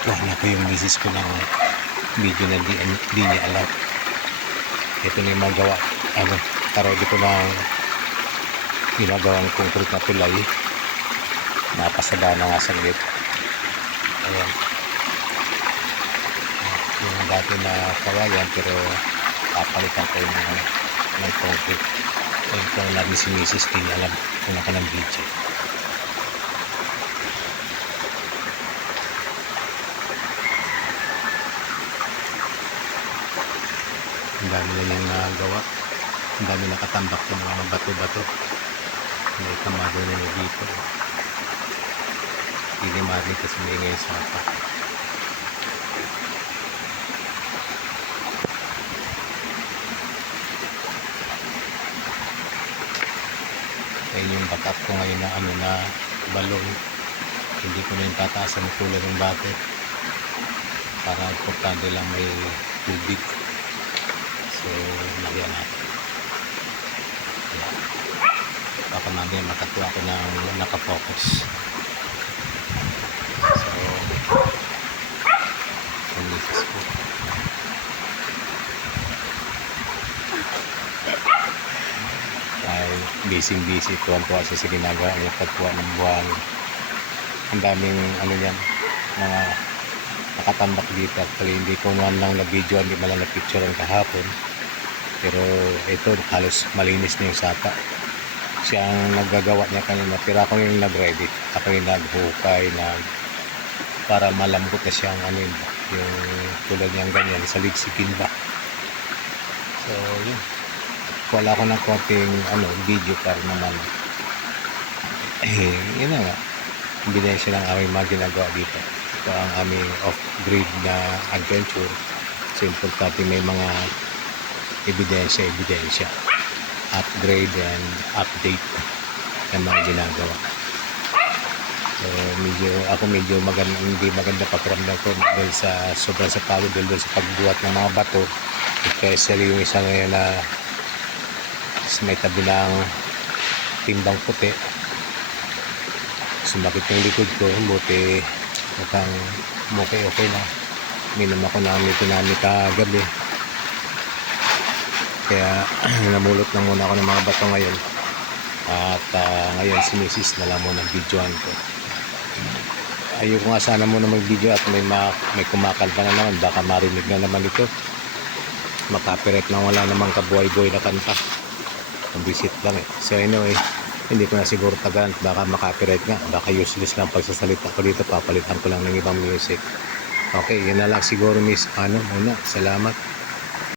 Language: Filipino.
ko yung misis ko ng video na di, di niya alam. Ito na yung magawa. Ano, karodi ko ng ginagawang concrete na tulay. Napasada na nga saglit. Ayan. Yung dati na kawayan pero papalitan ko yung ng concrete. Ayun ko namin si misis, di niya alam kung naka ng video. Ang dami na niyang nagawa. Ang dami nakatambak ng mga bato-bato. May kamado na niya dito. Hindi marinig kasi may ngayon sa apa. Ayun yung backup ko ngayon na ano na balon. Hindi ko na yung tataasan ng kulay ng bakit. Para importante lang may tubig. So, lagyan natin. Ayan. Baka mamaya makakuha ko ng nakafocus. So, pamisis ko. Ay, busy-busy. Tuwan-tuwa siya sa ginagawa niya pagkuha ng buwan. Ang daming, ano yan, mga nakatambak dito. Actually, hindi ko naman lang na-video, hindi man lang na-picture ang kahapon. Pero ito, halos malinis na yung sapa. Siya ang naggagawa niya kanina, pero ako yung nag-ready. Ako yung naghukay, nag para malambot na siyang ano yun, yung tulad niyang ganyan, sa ligsigin ba. So, yun. Wala ko ng konting ano, video para naman. Eh, yun na nga. Ebidensya ng aming mga ginagawa dito. Ito ang aming off-grid na adventure. So, importante may mga ebidensya, ebidensya. Upgrade and update ng mga ginagawa. So, medyo, ako medyo maganda, hindi maganda pakiramdam ko dahil sa sobrang sa pagod dahil sa pagbuhat ng mga bato. Especially yung isa ngayon na sa may tabi ng timbang puti. Sumakit yung likod ko, buti mukhang okay okay na. Minom ako ng nito kagabi. Kaya namulot na muna ako ng mga bato ngayon. At ah, ngayon si na lang muna videoan ko. Ayoko nga sana muna mag-video at may, ma- may kumakanta na naman. Baka marinig na naman ito. Makapiret na wala namang kabuhay-buhay na kanta. Ang visit lang eh. So anyway, hindi ko na siguro tagan. Baka makapiret nga. Baka useless lang pagsasalita ko dito. Papalitan ko lang ng ibang music. Okay, yun na lang siguro miss. Ano, muna. Salamat.